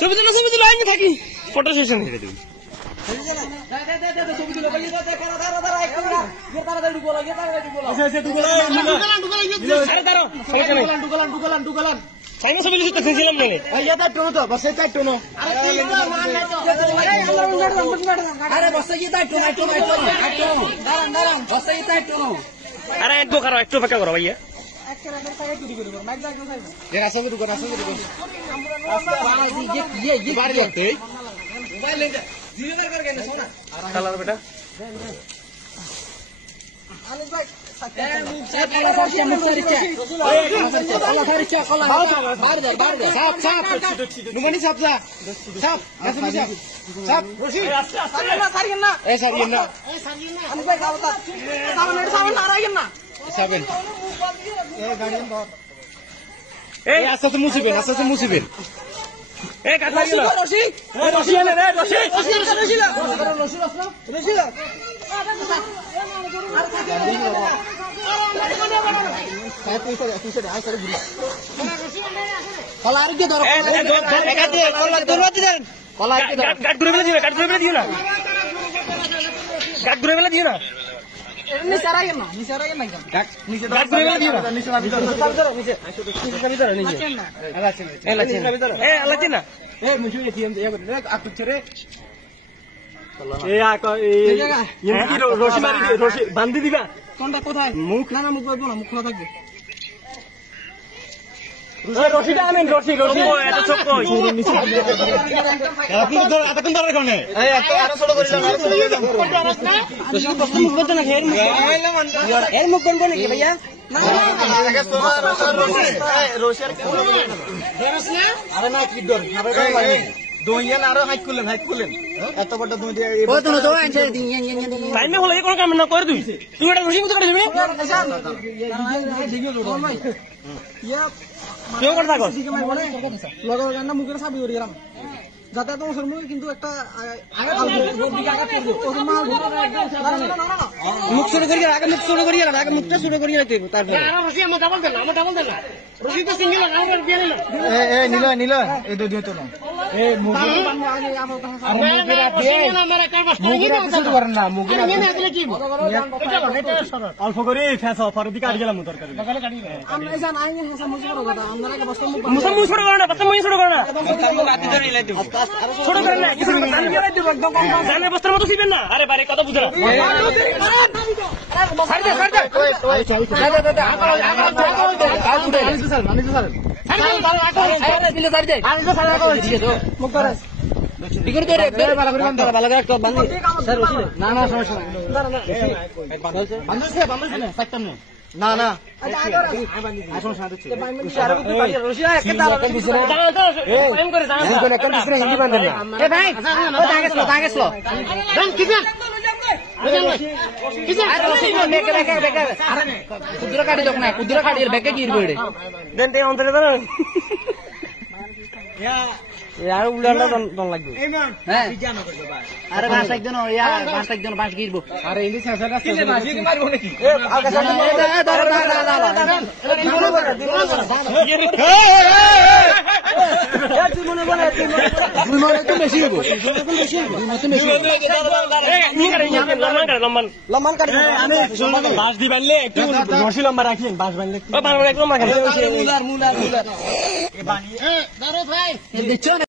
ছবি তুলো আমি থাকি ফটো সেশন ছেড়ে দেবো। আরে একটু খারাপ একটু অপেক্ষা করো ভাইয়া। মুসিবেন বান্ধি দিবা কোথায় মুখ না মুখ বলবো না মুখ খোলা থাকবে। রশিটা আনেন রশি রশি এত ছোট মুখ বলবো নাকি ভাইয়া আরো হাইট করলেন এত বড় তুমি কোনো কাম না করে তুমি একটা রশি মতো করে দিবি মুখের সাবি করে গেলাম যাতে তোমার মুখে কিন্তু একটা মুখ শুরু করি আগে মুখ শুরু করি আগে মুখটা শুরু করি তারপরে নিল এই দুই তো না অল্প করে পরের দিকে আট গেলাম তরকারি বস্তার মতো ছিলেন না। আরে বারে কথা বুঝা না না কুদুরা কাটি যখন কুদুরা কাটি ব্যাগে কি অন্তরে यार उड़ाला don লাগবে হ্যাঁ আরে বাস একজন বাস গিরবো আরে ইলি ছাসা রাস্তা ইলি বাস কি মারবো নাকি এ আগা সামনে তুই মনে বলে তুই বেশি হবো লম্বান কাট আমি বাস দি বানলে একটু রশি লম্বা রাখেন বাস বানলে একদম মুলার এ বানিয়ে দাঁড়ো ভাই দেখছো